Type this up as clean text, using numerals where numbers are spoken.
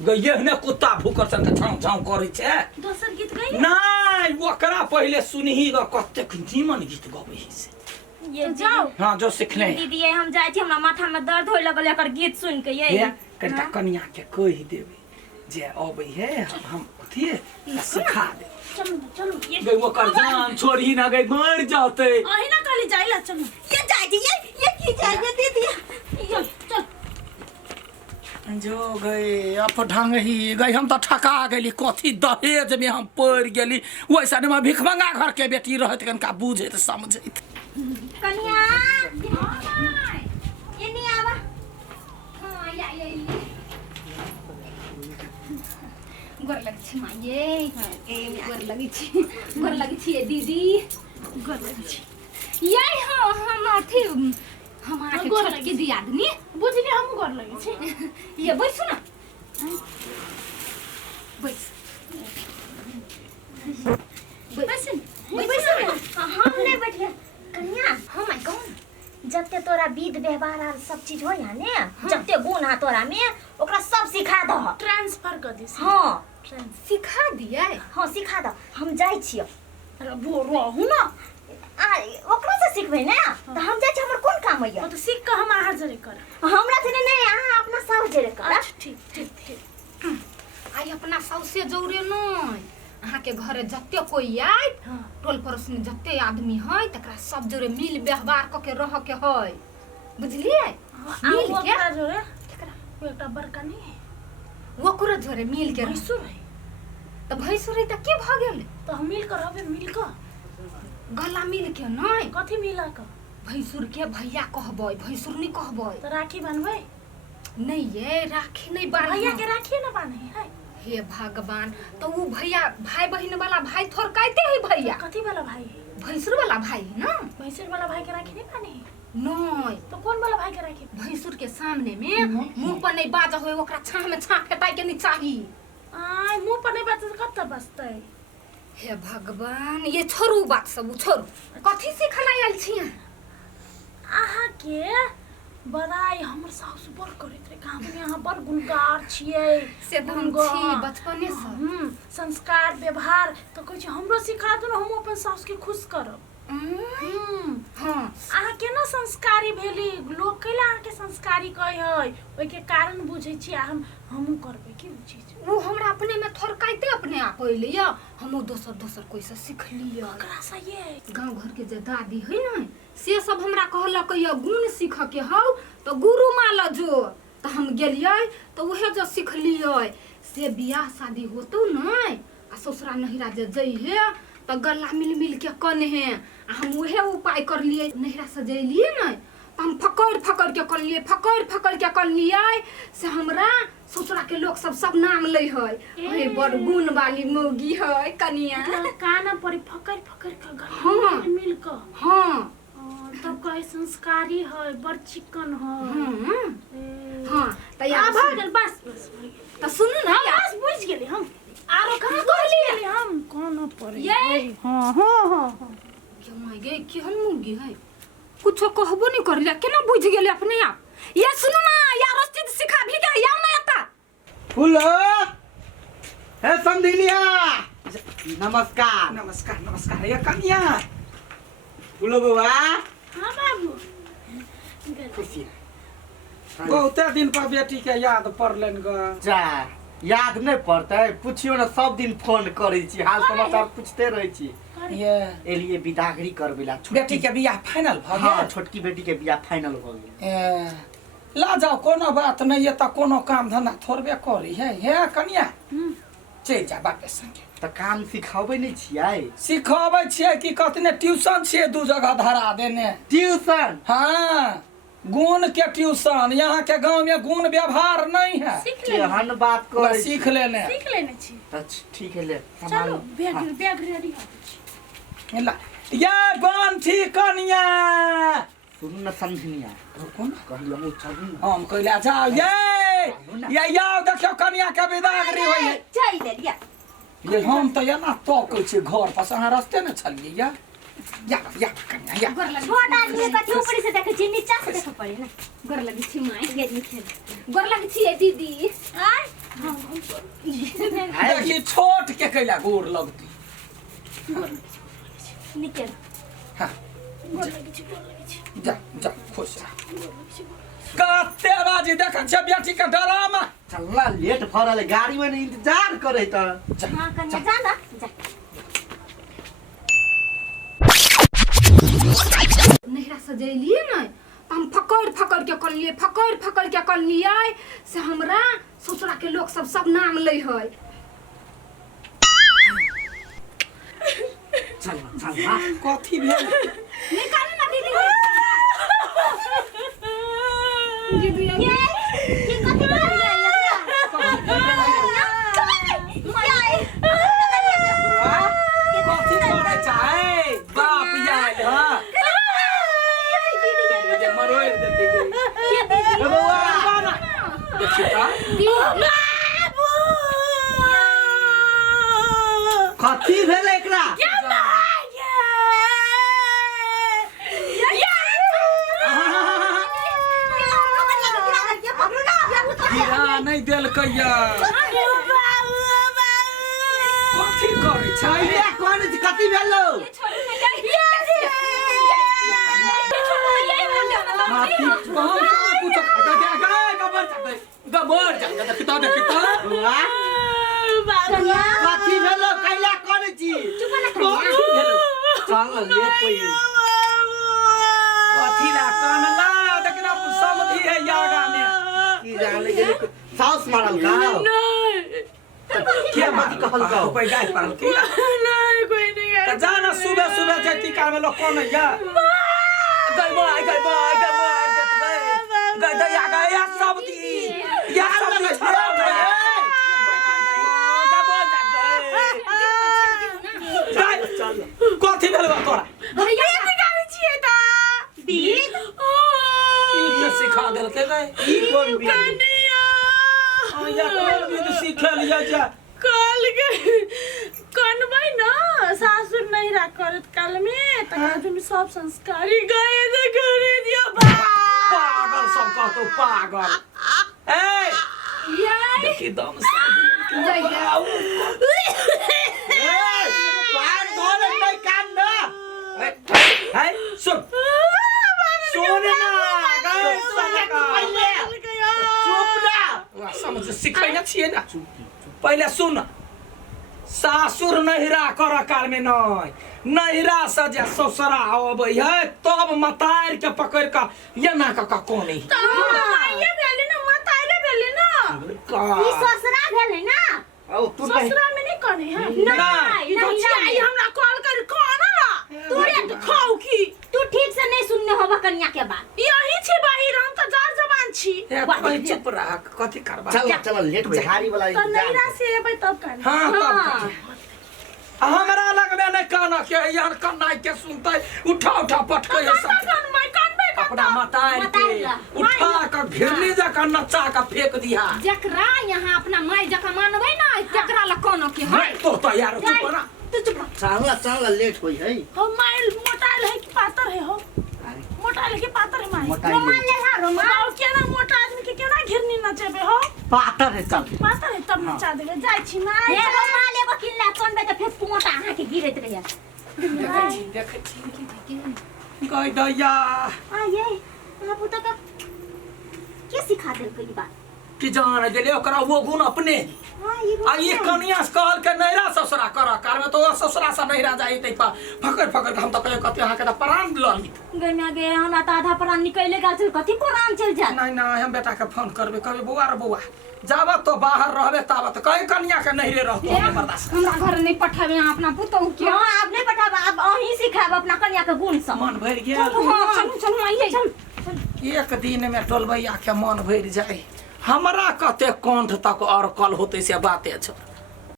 गइए ने कुत्ता भूकर सन छाऊ छाऊ करै छै। दोसर गीत गई नहीं ओकरा पहले सुनही ग कतेक नीमन गीत गबै से। ये जाओ हां जो सिख ले दीदी ये हम जाय छी हमरा माथा में दर्द होय लगल एकर गीत सुन के ये कनिटा कनिया के कहि देबै जे अबै है हम अथी सिखा दे। चलो चलो ये गई ओकर जान छोड़ी ना गई मर जाते। अही ना कहली जाइला चलो ये जाय जी ये की जाय ये दीदी ये चल जो गई अब ढंग ही गई हम तो ठका गेली कथी दहेज में हम पड़ गेली वैसा में भिखमंगा घर के बेटी रहत कनका बुझे त समझे कन्या ये नहीं आवा हां या गोर लगी छी माये ए गोर लगी छी दीदी गोर लगी छी ये हम अथी हमारा के छोट के दी आदमी बुझली हम गोर लगी छी ये बैसु ना बैस हम नहीं बैठिए कन्या हम आई कहूं जते तोरा विध व्यवहार और सब चीज हो या ने जते गुण हा तोरा में ओकरा सब सिखा द ट्रांसफर कर दे। हां सिखा दिए हां सिखा द हम जाई छियो वो रहू ना आ ओकरा से सिखबे ना त हम जाई छी हमर कोन काम है तो सीख के हम आहा जरे कर हमरा थने नहीं आहा अपना सब जरे कर। अच्छा ठीक आई अपना सबसे जौरे नहीं अहाँ के घरे जत्ते कोई आय टोल पड़ोस में जत्ते आदमी है तकरा सब जोरे मिल व्यवहार क के रह के है बुझलिए मिल के जोरे तकरा एकटा बड़का नहीं है वो कुरा जोरे मिल के भैंसुर है त भैंसुर त के भ गेल तो हम मिल कर रहबे मिल कर गला मिल के नहीं कथी मिला कर भैंसुर के भैया कहबै भैंसुर नहीं कहबै तो राखी बांधबै नहीं ये राखी नहीं बांध भैया के राखी ना बांधे है हे भगवान तो वो भैया भाई बहन वाला भाई थोर कहते है भैया कथी वाला भाई भैंसुर वाला भाई है ना भैंसुर वाला भाई के राखी नहीं बांधे नहीं तो कौन वाला भाई के राखी भैंसुर के सामने में मुंह पर नहीं बाजा होए ओकरा छाह में छाह फेटाई के नहीं चाहिए आय मुंह पर नहीं बात कत बसतै। हे भगवान ये छोड़ू बात सब छोड़ू कथी सिखला आयल छी आहा के बड़ाई हमर सासु बर करैत रे काम में यहाँ पर गुणगार छियै से हम छी बचपने से संस्कार व्यवहार तो कहै छी हमरो सिखा दो हम अपन सास के खुश करब। हां आहा के ना संस्कारी भेली लोग कैला आहा के संस्कारी कहै है ओइ के कारण बुझै छी हमहु करबै की चीज वो हमरा अपने में थोर कहते अपने आप होइले या हमहु दोसर कोई से सीख लिया ओकरा से ये गांव घर के जे दादी है ना से सब हमरा कहलक ये गुण सीख के हौ तो गुरु माल जो तो हम गेलियै तो उहे जो सीख लियै से बियाह शादी होतौ नै आ ससुरा नहिरा जे जइहे तो गला मिल के कने है हम उहे उपाय कर लिए नहिरा से जइलिए नै हम फकड़ के कर लिए से हमरा ससुरा के लोग सब नाम ले है हे बड़ गुण वाली मौगी है कनिया काना परी फकड़ के गला हाँ मिल के हां तब कहे संस्कारी है बड़ चिकन है हां त या बस त सुनु न बस बुझ गेली हम आरो कहां कहली हम कोनो परे ये हां क्यों माय गे केहन मुर्गी है कुछ कहबो नहीं करले केना बुझ गेले अपने आप ये सुनु ना यार रस्ती सिखा भी दे या ना आता फुलो हे समधिनिया नमस्कार नमस्कार ये कन्या फुलो बुआ हां बाबू खुशी बहुत दिन पर बेटी के याद पड़लन ग जा याद नहीं पड़ते पूछियो ना सब दिन फोन करै छी हाल समाचार पूछते रहे छी ये एलिए विदागरी करबेला बेटी के बियाह फाइनल भ गेल। हां छोटकी बेटी के बियाह फाइनल भ गेल। ला जाओ कोनो बात नहीं है त कोनो काम धंधा थोड़बे करी है हे कन्या चल जा बापे संगे त काम सिखाबै नहीं छियै सिखाबै छियै कि कतने ट्यूशन छियै दू जगह धरा देने ट्यूशन हां गुण के ट्यूशन यहाँ के गांव में गुण व्यवहार नहीं है केहन बात कर सीख लेने छी ठीक है ले चलो बैग रेडी हो ला ये बन ठीक कन्या सुन न समझनिया रुको ना कहलहु चलू हम कहला जाओ ये याओ देखियो कन्या के विदागरी होई है चल ले लिया ये हम तो ये ना तो कहै छी घर पर अहाँ रास्ते में चलिए या कन्या या छोटा आदमी कथि ऊपर से देखे छी नीचा से देखे पड़े ना गोर लगी छी माय ये नीचे गोर लगी छी दीदी आय देखी छोट के कैला गोर लगती निकल हाँ जा जा खुश कते बाजी देख छ बेटी का डरामा चल्ला लेट फरले गाड़ी में इंतजार करे त हां कन्या जा ना जा नहिरा सजैलिए न हम फकड़ के कर लिए से हमरा ससुरा के लोग सब नाम ले है। चल्ला कथी भेल निकाल ना दीदी दीदी ये कथि कर कथी करे चाहे बाप याद हां ये मरोड़ देते गई बबुआ ना देखिता कथी भेल एकरा गिरा नहीं देल कैया कथी करे छैया छै कोन कथी भेलो माफी बहुत कुछ गबर जा देखिता बबुआ कथी भेलो कैला कोन छी चल लेट पई कथी ला कानला देखना समझी है यागा में की जाने गेली साउस मारल गाओ के बात कहल गाओ कोई गाय पाल के नहीं कोई नहीं त जाना सुबह सुबह जैती कार में लोग कौन है या गई मार देत गए दया गया सब दी या सब दी छोड़ा गए चल कथी भेल बा तोरा भैया निकाल छिए ता बीत ये सिखा देल के गए ई कोन भी कन्या या कोन भी सीख लिया जा कल के कनबै न सासुर नहीं रा करत काल में त तुम सब संस्कारी गए त करे दियो पागल सब कहतो पागल ए देखी दम से पार धोले नहीं कान ना है सुन सुन ना गए पहले चुप ना समझ सिखाई ना छिए ना पहले सुन सासुर नहिरा कर काल में नहिरा से जे ससुरा अबै है तब मतार के पकड़ के ये ना का कोनी ये भेले न मताइले भेले न ई ससुरा भेले ना औ तू नहीं ससुरा में नहीं कने है नहीं तो चाहिए हमरा कॉल कर कौन ना तोरे खाऊ की तू ठीक से नहीं सुनने होबा कन्या के बात यही छी बाहिर हम त जार जवान छी कोई चुप रह कथी करबा चल लेट भाई हारी वाला तो नैरा से एबै तब कर हां तब हमरा लगबे नहीं काना के यार कन्ना के सुनते उठा पटके सब अपना मतार के उठा के घेरने जका नचा के फेंक दिया जकरा यहाँ अपना माई जका मानबै ना तकरा ल कोनो के है तो यार चुप ना तू चुप चल लेट होई है हम माइल मोटाइल है कि पातर है हो मोटाइल है कि पातर है माइल मोटाइल रोमान ले हा रोमान केना मोटा आदमी के केना घेरनी नचेबे हो पातर है चल पातर है तब नचा देबे जाय छी माई हे रोमान एगो किल्ला कोनबे त फेर पोटा आहा के गिरत रहै देखे छी गई दया आ ये बाबू तक के सिखा देल कई बात कि जान गेले ओकरा वो गुण अपने आ ये कनिया से कहल के नैरा ससुरा कर कार में तो ससुरा से नैरा जाई तै पा फकर हम तो कहे कते हां के प्राण लली गैना गे हमरा त आधा प्राण निकले गेल चल कथि प्राण चल जा नहीं हम बेटा के फोन करबे कहबे बुआ रे बुआ जाबत तो बाहर रहबे ताबत कहीं कनिया के नहिरे रहतो बर्दाश्त हमरा घर नहीं पठाबे यहाँ अपना पुतौ के हां आप नहीं पठाबा आप अही सिखाब अपना कन्या के गुण सब मन भर गेल चल चल आइए चल एक दिन में टोलबैया के मन भर जाए हमरा कते कंठ तक और कल होते से बाते छ